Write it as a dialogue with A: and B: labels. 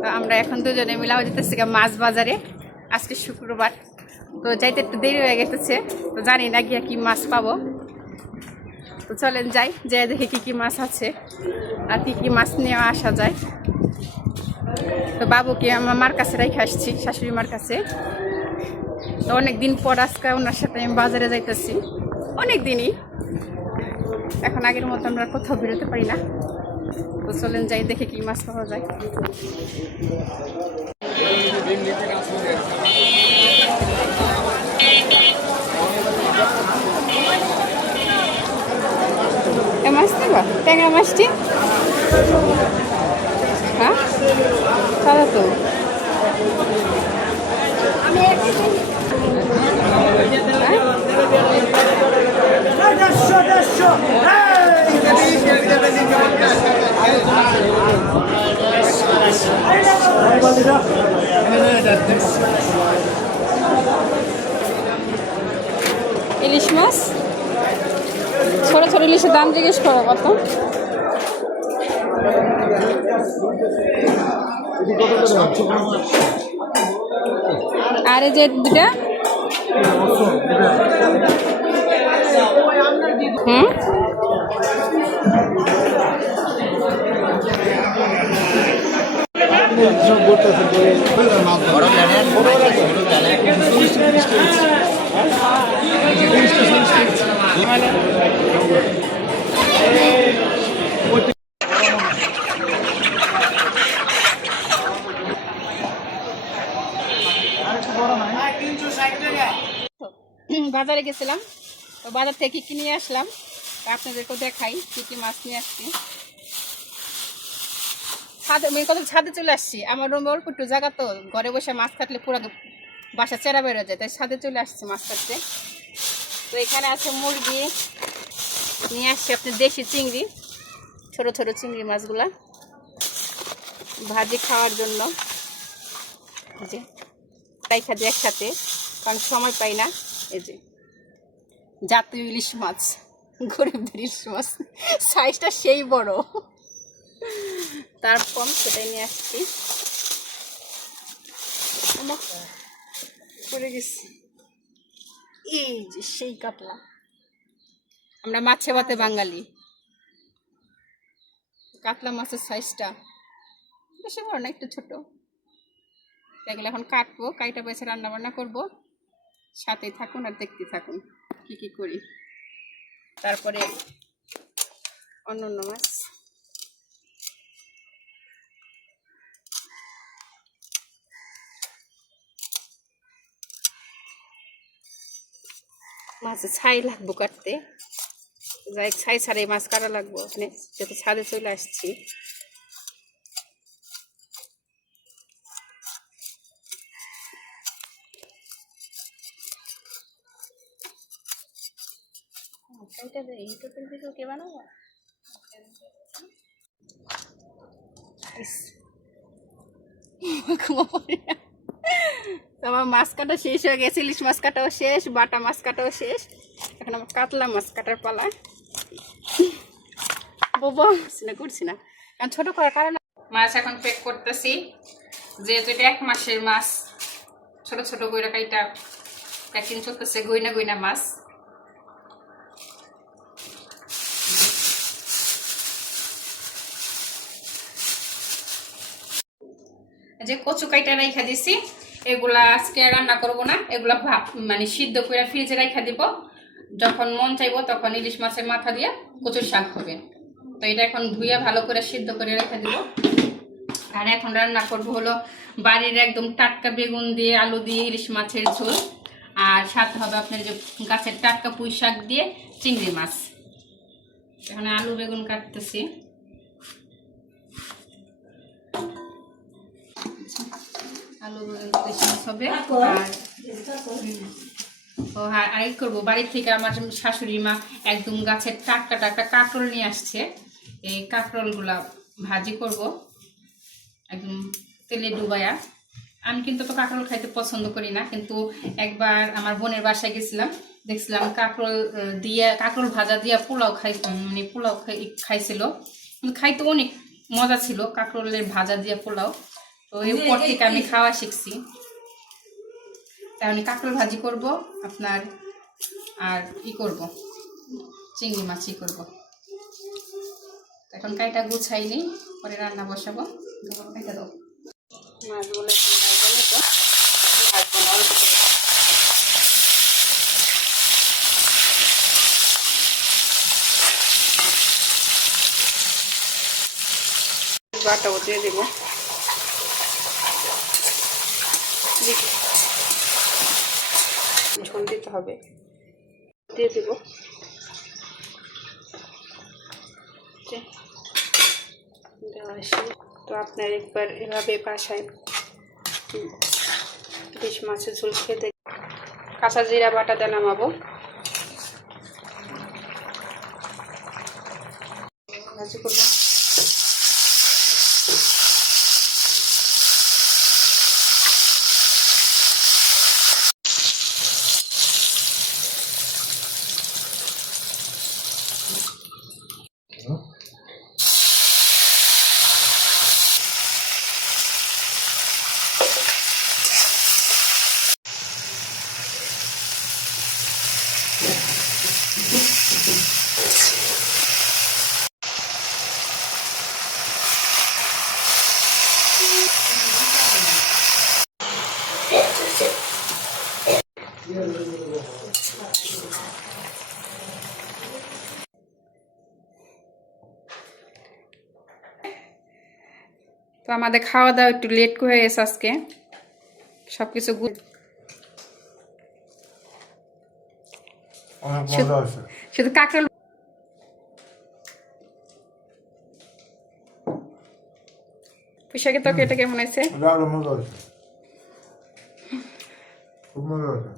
A: তো আমরা এখন দুজনে মিলাও যেতেছি মাছ বাজারে, আজকে শুক্রবার। তো যাইতে একটু দেরি হয়ে গেছে, তো জানি না গিয়া কি মাছ পাবো। তো চলেন যাই যে দেখি কি কি মাছ আছে আর কি কি মাছ নিয়ে আসা যায়। তো বাবুকে আমার মার কাছে রেখে আসছি, শাশুড়ি মার কাছে। তো অনেক দিন পর আজকে ওনার সাথে আমি বাজারে যাইতেছি। অনেক দিনই এখন আগের মতো আমরা কোথাও বেরোতে পারি না। তো চলেন যাই দেখে কি মাছ পাওয়া যায়। ট্যাংরা মাছটি? হ্যাঁ? তো। হ্যাঁ? ইলিশ মাছ। ছোট ছোট ইলিশের দাম জিজ্ঞেস করো কত? আর যে দুটা হুম? বাজারে গেছিলাম, তো বাজার থেকে কিনে আসলাম, তো আপনাদেরকে দেখাই, কি কি মাছ নিয়ে আসছি। ছাদে কত ছাদে চলে আসছি। আমার রুমে অল্প একটু জায়গা তো, ঘরে বসে মাছ কাটলে পুরো বাসা চেরা বেরো যায়, তাই ছাদে চলে আসছে মাছ কাটতে। তো এখানে আছে মুরগি। নিয়ে আসছি আপনি দেশি চিংড়ি, ছোট ছোট চিংড়ি মাছগুলা। ভাজি খাওয়ার জন্য। যে তাই খাদি একসাথে, কারণ সময় পাই না। এই যে, জাতীয় ইলিশ মাছ, গরিবদের ইলিশ মাছ। সাইজটা সেই বড়। তারপর সেটাই নিয়ে আসছি। পড়ে গেছি। এই যে সেই কাতলা। আমরা মাছে ভাতে বাঙালি। কাতলা মাছের সাইজটা বেশি বড় না, একটু ছোট। এগুলো এখন কাটবো, কাইটা বেছে রান্না বান্না করব। সাথেই থাকুন আর দেখতে থাকুন কি কি করি। তারপরে অন্য অন্য মাছ। মাছে ছাই লাগবো কাটতে। যাই ছাই ছাড়া মাছ কাটা লাগবো ওখানে যেহেতু ছাদে চলে আসছি। বানাবো? আমার মাছ কাটা শেষ হয়ে গেছে, ইলিশ মাছ কাটাও শেষ, বাটা মাছ কাটাও শেষ। এখন আমার কাতলা মাছ কাটার পালা। বব না করছি না। কারণ ছোটো করার কারণে মাছ এখন পেক করতেছি। যেহেতু এটা এক মাসের মাছ, ছোট ছোট গইরা কাইটা প্যাকিং চলতেছে গইনা গইনা মাছ। যে কচু কাইটা রাইখা দিছি, এগুলা আজকে রান্না করব না। এগুলা ভাপ মানে সিদ্ধ করে ফ্রিজে রাইখা দিব। যখন মন চাইব তখন ইলিশ মাছের মাথা দিয়ে কচুর শাক হবে। তো এটা এখন ধুয়ে ভালো করে সিদ্ধ করে রেখে দিব। আর এখন রান্না করব হলো বাড়ির একদম টাটকা বেগুন দিয়ে, আলু দিয়ে, ইলিশ মাছের ঝোল। আর সাথে হবে আপনার যে গাছের টাটকা পুঁই শাক দিয়ে চিংড়ি মাছ। এখানে আলু বেগুন কাটতেছি। আলু মাছ হবে। আর। ও হ্যাঁ আরেক করব। বাড়ির থেকে আমার শাশুড়ি মা একদম গাছের টাটকা টাটকা কাঁকরোল নিয়ে আসছে। এই কাঁকরোলগুলা ভাজি করব। একদম তেলে ডুবায়া। আমি কিন্তু তো কাঁকরোল খাইতে পছন্দ করি না কিন্তু একবার আমার বোনের বাসায় গেছিলাম। দেখছিলাম কাঁকরোল দিয়ে কাঁকরোল ভাজা দিয়ে পোলাও খাই মানে পোলাও খাই খাইছিল। খাইতে অনেক মজা ছিল কাঁকরোলের ভাজা দিয়ে পোলাও। তো এরপর থেকে আমি খাওয়া শিখছি। তাই আমি কাঁকরোল ভাজি করব আপনার আর ই করব চিংড়ি মাছই করব। এখন কাইটা গুছাই নেই পরে রান্না বসাবো। কাইটা দাও। মাছগুলো ভাজবো না তো। ভাজবো না অল্প বাটাও দিয়ে দেবো দেখি ঝোল দিতে হবে। দিয়ে দেবো। দেওয়া। তো আপনার একবার এভাবে বাসায় ইলিশ মাছের ঝোল খেয়ে কাঁচা জিরা বাটা দিয়ে নামাবো। ভাজি করব। করবো তো আমাদের খাওয়া দাওয়া একটু লেট হয়ে গেছে আজকে। সব কিছু শুধু কাঁকরোল পুষাকে তোকে এটা কেমন আছে
B: খুব মজা আছে